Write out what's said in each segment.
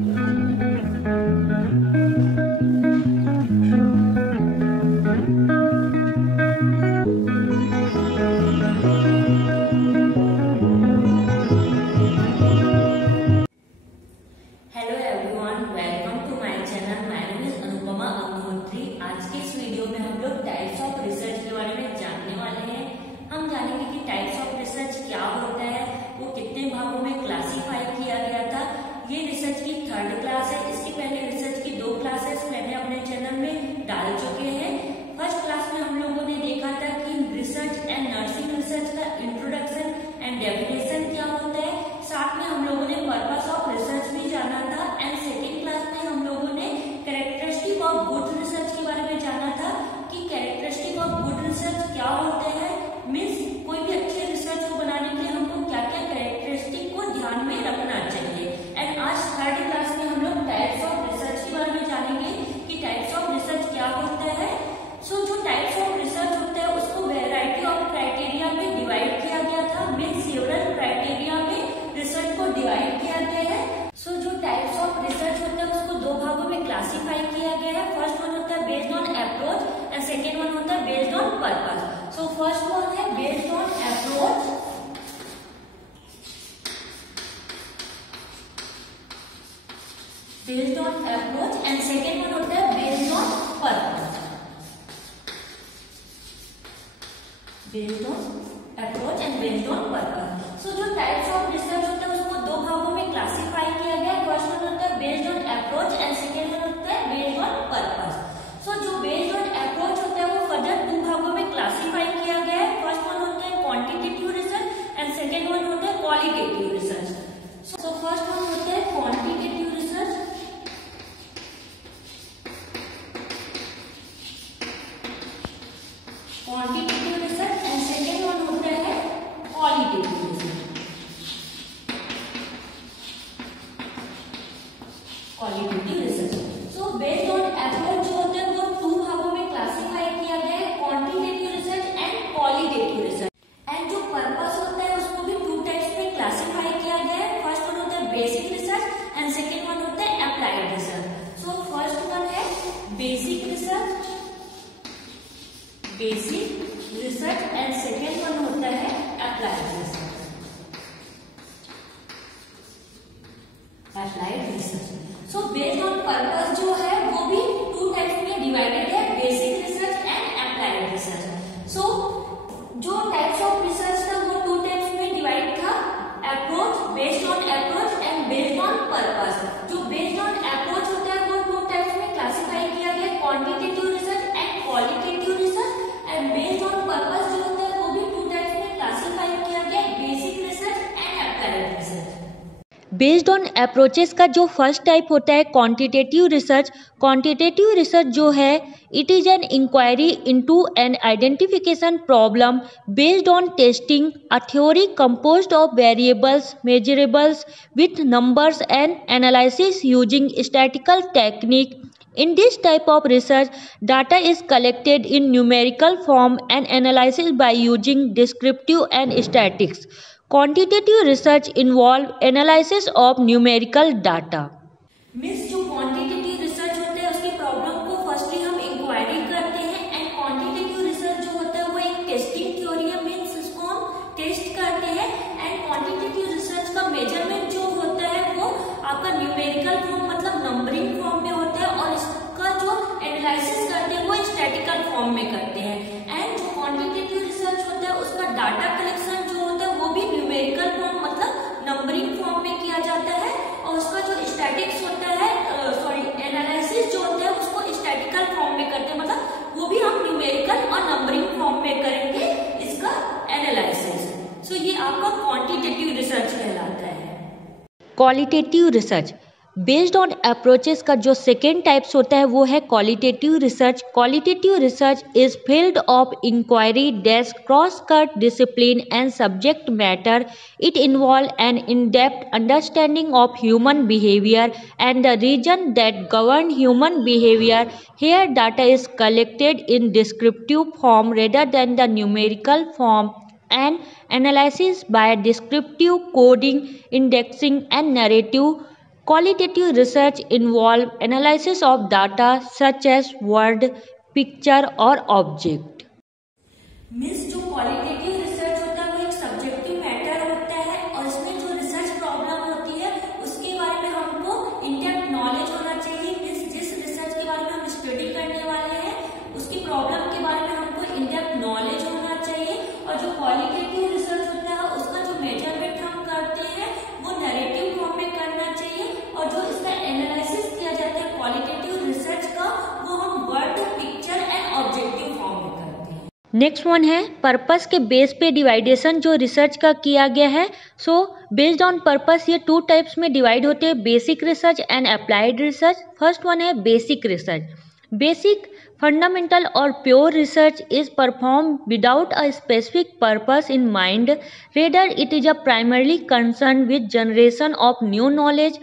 Hello everyone, welcome to my channel. My name is Anupama Agnihotri. आज के इस वीडियो में हम लोग टाइप्स ऑफ रिसर्च के बारे में जानने वाले हैं। हम जानेंगे कि टाइप्स ऑफ रिसर्च क्या होता है, वो कितने भागों में क्लासिफाई किया गया था। ये रिसर्च की थर्ड क्लास है। इसके पहले रिसर्च की 2 क्लासेस मैंने अपने चैनल में डाल चुके हैं। फर्स्ट क्लास में हम लोगों ने देखा था कि रिसर्च एंड नर्सिंग रिसर्च का इंट्रोडक्शन एंड डेफिनेशन क्या होता है। साथ में हम लोगों ने पर्पस ऑफ रिसर्च भी जाना था। एंड सेकेंड क्लास में हम लोगों ने कैरेक्टरिस्टिक ऑफ गुड रिसर्च के बारे में जाना था कि कैरेक्टरिस्टिक ऑफ गुड रिसर्च क्या होते हैं। मीन्स कोई भी अच्छे रिसर्च को बनाने के लिए हमको क्या क्या कैरेक्टरिस्टिक को ध्यान में रखना चाहिए। एंड आज थर्ड क्लास में हम लोग टाइप्स ऑफ रिसर्च के बारे में जानेंगे कि टाइप्स ऑफ रिसर्च क्या होता है। सो जो टाइप्स ऑफ रिसर्च होता है उसको वेराइटी ऑफ क्राइटेरिया में डिवाइड किया गया था। मीन्स सेवरल क्राइटेरिया में रिसर्च को डिवाइड किया गया है। सो जो टाइप्स ऑफ रिसर्च होता है उसको 2 भागों में क्लासिफाई किया गया है। फर्स्ट वन होता है based on approach and second one होता है based on purpose. So first one है based on approach. Based on approach and second one होता है based on purpose. Based on approach and based on purpose. So जो types of research होता है उसको 2 भागों में क्लासिफाई किया गया है। फर्स्ट वन होता है based on approach and second one होता है बेस्ड ऑन पर्पस। सो जो बेस्ड ऑन अप्रोच होता है वो फर्दर 2 भागों में क्लासिफाई किया गया है। फर्स्ट वन होता है quantitative research and second one होता है qualitative research. So first one होता है quantitative research. Quantitative research and second one होता है qualitative research. Qualitative research. So based on approach जो होता है वो 2 भागों में क्लासिफाई किया गया है, quantitative research and qualitative research. And जो पर्पस होता है उसको भी 2 टाइप्स में क्लासिफाई किया गया है। फर्स्ट वन होता है basic research and second one होता है applied research. So first one है basic research, basic research and second one होता है applied research. Applied research. So based on purpose जो है वो भी 2 टाइप्स में डिवाइडेड है, basic research and applied research. So जो टाइप्स ऑफ रिसर्च था वो 2 टाइप्स में डिवाइड था, approach, based on approach and based on purpose. जो बेस्ड ऑन अप्रोच होता है वो 2 टाइप्स में क्लासिफाई किया गया, quantitative research and qualitative research. And based on purpose जो होता है वो भी 2 टाइप्स में क्लासिफाई किया गया, basic research and applied research. Based on approaches का जो फर्स्ट टाइप होता है क्वांटिटेटिव रिसर्च। क्वांटिटेटिव रिसर्च जो है it is an inquiry into an identification problem based on testing a theory composed of variables measurables with numbers and analysis using statical technique. In this type of research, data is collected in numerical form and analyzed by using descriptive and statistics. Quantitative research involve analysis of numerical data. Means जो quantitative research होता है उसकी problem को firstly हम inquiry करते हैं। And quantitative research जो होता है वो एक टेस्टिंग थ्योरी है, मीन्स उसको हम टेस्ट करते हैं। एंड क्वांटिटेटिव रिसर्च का मेजरमेंट जो होता है वो आपका न्यूमेरिकल फॉर्म मतलब नंबरिंग फॉर्म में होता है और इसका जो एनालिसिस करते हैं वो स्टैटिकल फॉर्म में करते हैं। एंड जो क्वांटिटेटिव रिसर्च होता है उसका डाटा कलेक्शन जो होता है वो भी न्यूमेरिकल फॉर्म मतलब नंबरिंग फॉर्म में किया जाता है और उसका जो स्टैटिक्स होता है एनालिसिस जो होता है उसको स्टैटिकल फॉर्म में करते हैं, मतलब वो भी हम न्यूमेरिकल और नंबरिंग फॉर्म में करेंगे इसका एनालिसिस। सो ये आपका क्वांटिटेटिव रिसर्च कहलाता है। Qualitative research based on approaches का जो सेकेंड टाइप्स होता है वो है qualitative research. Qualitative research is field of inquiry that cross cut discipline and subject matter. It involve an in depth understanding of human behaviour and the reason that govern human behaviour. Here data is collected in descriptive form rather than the numerical form and analysis by descriptive coding, indexing and narrative Qualitative research involve analysis of data such as word, picture or object. Miss जो qualitative research होता है वो एक subjective matter होता है और इसमें जो रिसर्च प्रॉब्लम होती है उसके बारे में हमको इन-डेप्थ नॉलेज होना चाहिए। मिस जिस रिसर्च के बारे में हम स्टडी करने वाले हैं उसकी प्रॉब्लम के बारे में हमको इन-डेप्थ नॉलेज होना चाहिए। और जो क्वालिटेटिव रिसर्च होता है उसका जो मेजरमेंट हम करते हैं वो नैरेटिव फॉर्म में करना चाहिए और जो इसका एनालिसिस किया जाता है क्वालिटेटिव रिसर्च का वो हम word, picture and objective form में करते हैं। नेक्स्ट वन है पर्पस के बेस पे डिवाइडेशन जो रिसर्च का किया गया है। सो बेस्ड ऑन पर्पस ये 2 टाइप्स में डिवाइड होते हैं, basic research and applied research. First one है basic research. Basic fundamental or pure research is performed without a specific purpose in mind. Rather, it is a primarily concerned with generation of new knowledge.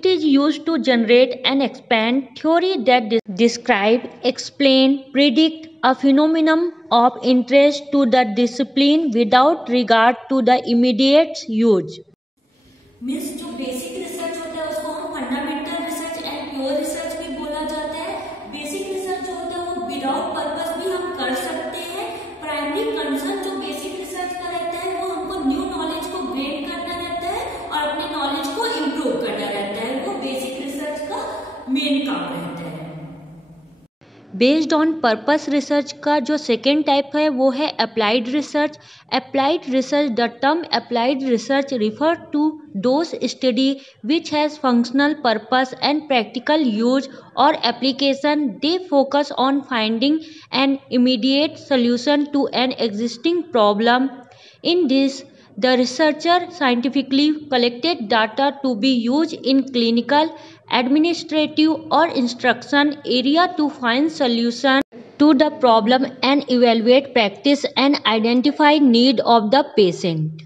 It is used to generate and expand theory that describe, explain, predict a phenomenon of interest to the discipline without regard to the immediate use. Miss जो basic research होता है उसको हम fundamental research and pure research भी बोला जाता है। Basic research जो होता है वो विदाउट पर्पस भी हम कर सकते हैं। प्राइमरी कंसर्न जो बेसिक रिसर्च का रहता है वो हमको न्यू नॉलेज को गेन करना रहता है और अपने नॉलेज को इम्प्रूव करना रहता है। वो बेसिक रिसर्च का मेन काम रहता है। बेस्ड ऑन पर्पस रिसर्च का जो सेकेंड टाइप है वो है applied research. Applied research, the term applied research refer to those study which has functional purpose and practical use और application. They focus on finding an immediate solution to an existing problem. In this the researcher scientifically collected data to be used in clinical, administrative or instruction area to find solution to the problem and evaluate practice and identify need of the patient.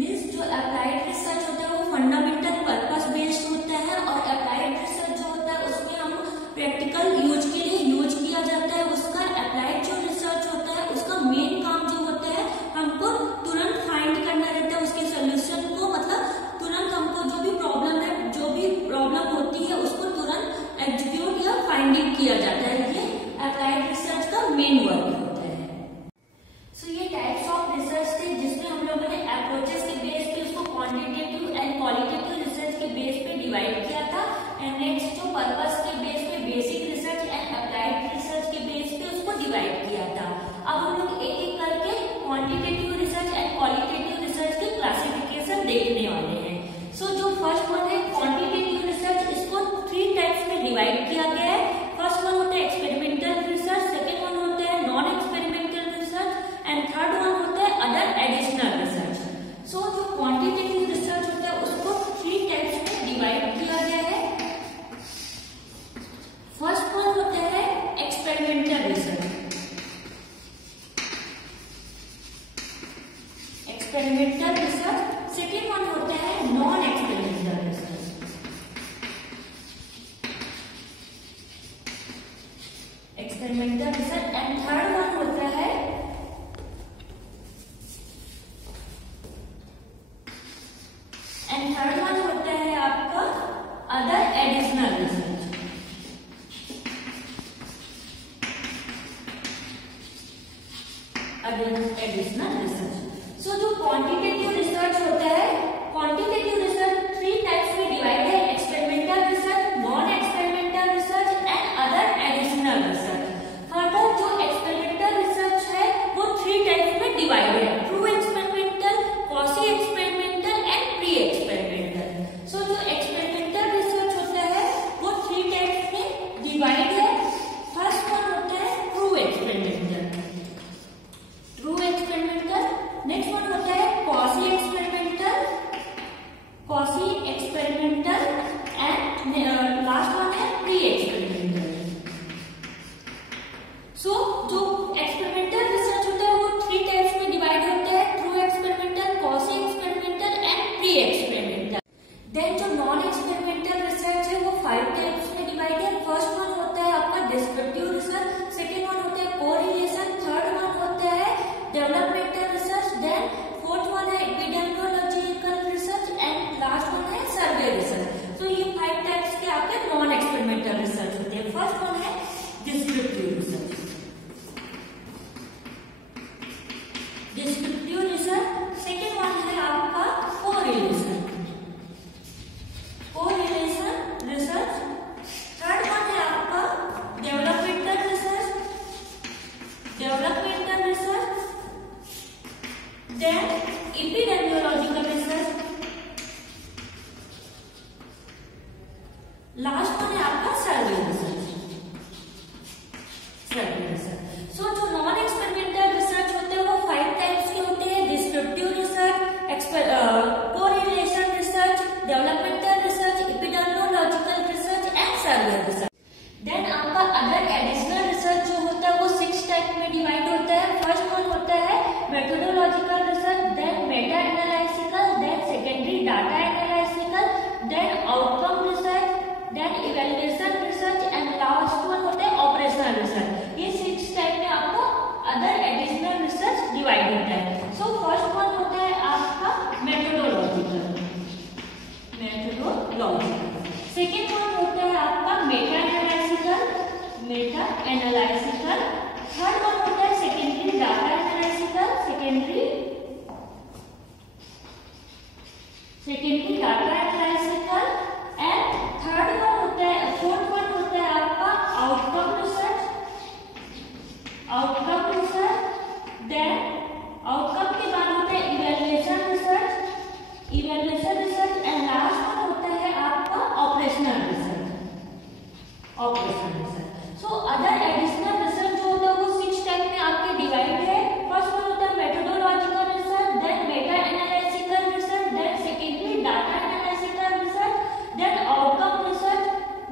Miss जो applied research होता है वो fundamental purpose based होता है और applied research जो होता है उसमें हम प्रैक्टिकल यूज के लिए यूज किया जाता है। उसका अप्लाइड जो रिसर्च होता है उसका मेन काम जो होता है हमको तुरंत फाइंड करना रहता है उसके सोल्यूशन को। मतलब तुरंत हमको जो भी प्रॉब्लम है, जो भी प्रॉब्लम होती है उसको तुरंत एग्जीक्यूट या फाइंडिंग किया जाता है। ये अप्लाइड रिसर्च का मेन वर्क होता है। सो ये टाइप्स ऑफ रिसर्च थे जिसमें हम लोगों ने अप्रोचेस के बेस पे उसको क्वांटिटेटिव एंड क्वालिटेटिव रिसर्च के बेस पे डिवाइड किया था। एंड नेक्स्ट जो पर्पस के बेस पे basic research and applied research के बेस पे उसको डिवाइड किया था। अब हम लोग एक एक करके quantitative research and qualitative research के क्लासिफिकेशन देखने वाले हैं। सो जो फर्स्ट वन है क्वांटिटेटिव रिसर्च, इसको 3 टाइप्स में डिवाइड किया गया है। फर्स्ट वन होता है एक्सपेरिमेंटल रिसर्च, सेकेंड वन होता है non experimental research and third one होता है अदर एडिशनल रिसर्च। सो जो क्वांटिटेटिव रिसर्च होता है उसको 3 टाइप्स में डिवाइड किया गया है। फर्स्ट वन होता है experimental research. Experimental research. Second one होता है non experimental research. Experimental research and third one होता है आपका other additional research. Additional research. So जो क्वांटिटेटिव रिसर्च होता है, क्वांटिटेटिव रिसर्च 3 टाइप्स में डिवाइड है, experimental research, non experimental research and other additional research. Further जो एक्सपेरिमेंटल रिसर्च है वो 3 टाइप्स में डिवाइड है, true experimental, quasi experimental and pre experimental. So जो एक्सपेरिमेंटल रिसर्च होता है वो 3 टाइप्स में डिवाइड है। फर्स्ट वन होता है true experimental. True experimental. Next one होता है quasi experimental, quasi experimental and last one है प्री एक्सपेरिमेंटल। सो जो एक्सपेरिमेंटल रिसर्च होता है वो 3 टाइप्स में डिवाइड होता है, true experimental, quasi experimental and pre experimental. Then जो नॉन एक्सपेरिमेंटल रिसर्च है वो 5 टाइप्स में डिवाइड है। फर्स्ट वन होता है आपका डिस्क्रिप्टिव रिसर्च, सेकेंड वन होता है कोरिलेशन, थर्ड वन होता है developmental research, then fourth one है epidemiological research and last one है सर्वे रिसर्च। लास्ट वन है आपका सर्वे रिसर्च। सर्वे रिसर्च। सो जो नॉन एक्सपेरिमेंटल रिसर्च होते हैं वो 5 टाइप्स के होते हैं। Descriptive research, correlation research, developmental research, epidemiological research and survey research. Then आपका अदर एडिशनल रिसर्च जो होता है वो 6 टाइप में डिवाइड होता है। फर्स्ट वन होता है methodological research, then meta analytical, then secondary data analytical, then outcome research, then evaluation research and last one होता है ऑपरेशनल रिसर्च। ये 6 टाइप में आपको अदर एडिशनल रिसर्च डिवाइड होता है। सो फर्स्ट वन होता है आपका मेथोडोलॉजिकल। सेकेंड वन होता है आपका मेटा एनालिटिकल। थर्ड वन होता है secondary data analytical. Secondary data analytical and third one होता है, फोर्थ वन होता है आपका आउटकम रिसर्च। देन आउटकम के बाद होता है evaluation research and last one होता है आपका operational research. So other additional research जो होता है वो 6 टाइप में आपके डिवाइड है। फर्स्ट वन होता है methodological research, then meta analytical research, then secondary data analytical research, then outcome research,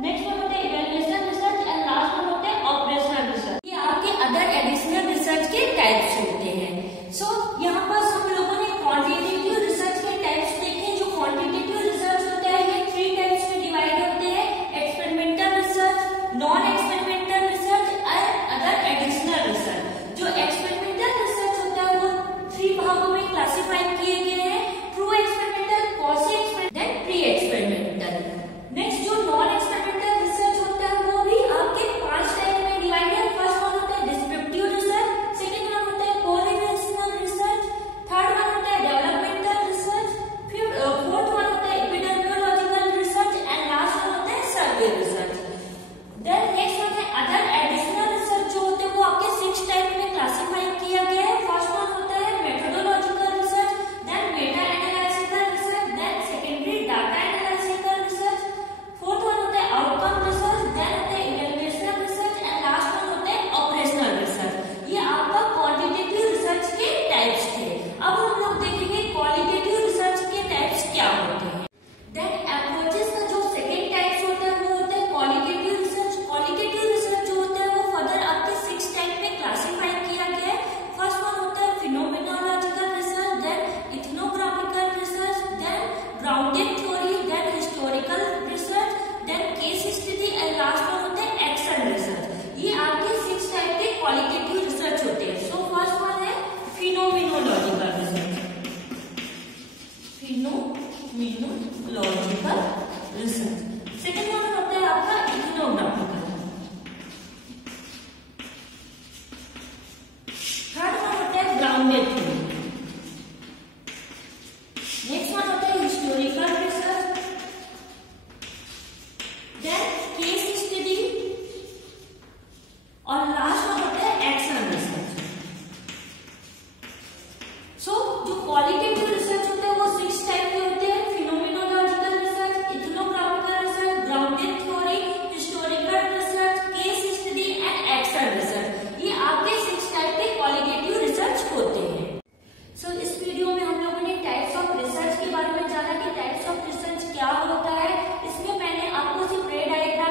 next one होता है evaluation research and last one होता है ऑपरेशनल रिसर्च। ये आपके अदर एडिशनल रिसर्च के टाइप्स होते हैं। सो यहाँ पर हम लोगों ने क्वांटिटेटिव रिसर्च के टाइप्स देखे। जो क्वांटिटेटिव रिसर्च होता है ये 3 टाइप्स में डिवाइड होते हैं। Experimental research, non experimental research and other additional research. जो एक्सपेरिमेंटल रिसर्च होता है वो 3 भागों में क्लासिफाई किए गए हैं। True experimental, quasi experimental, then pre experimental. Next जो नॉन एक्सपेरिमेंटल रिसर्च होता है वो भी आपके 5 टाइप में डिवाइड है। फर्स्ट वन होता है डिस्क्रिप्टिव रिसर्च, सेकंड वन होता है कोरिलेशनल रिसर्च, थर्ड वन होता है डेवलपमेंटल रिसर्च, फोर्थ वन होता है epidemiological research and last one होता है survey research. Then next one है अदर एडिशनल रिसर्च जो होते हैं वो आपके 6 टाइप में क्लासिफाई किया गया है। फर्स्ट वन होता है methodological research, then meta analytical research, then secondary data analytical research, fourth one होता है आउटकम रिसर्च, देन होता है evaluation research and last one होता है ऑपरेशनल रिसर्च। ये आपका क्वांटिटेटिव रिसर्च के टाइप्स थे। अब हम लोग देखेंगे क्वालिटेटिव रिसर्च के टाइप्स क्या होते हैं। देन अप्रोचेस का जो सेकेंड टाइप्स होता है वो होता है क्वालिटेटिव रिसर्च। क्वालिटेटिव रिसर्च जो होता है वो फर्दर आपके 6 टाइप में क्लासिफाई किया गया है। फर्स्ट वन होता है phenomenological research, then ethnographical research, then grounded theory, then historical research, then case study and last one होता है एक्शन रिसर्च। ये आपके 6 टाइप के क्वालिटेटिव रिसर्च होते हैं। सो फर्स्ट वन है फिनोमेनोलॉजिकल रिसर्च। सेकेंड वन होता है आपका इथनोग्राफिकल, थर्ड वन होता है ग्राउंडेड थ्योरी, नेक्स्ट वन होता है historical research, then case study और लास्ट वन होता है एक्शन रिसर्च। सो जो क्वालिटेटिव रिसर्च होते हैं वो 6 टाइप के होते हैं। Phenomenological research, ethnographical research, grounded theory, historical research, case study and action research. ये आपके 6 टाइप के क्वालिटेटिव रिसर्च होते हैं। सो इस वीडियो में हम लोगों ने टाइप्स ऑफ रिसर्च के बारे में जाना कि टाइप्स ऑफ रिसर्च क्या होता है। इसमें मैंने आपको सिर्फ रे डायग्राम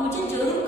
मुझे जरूर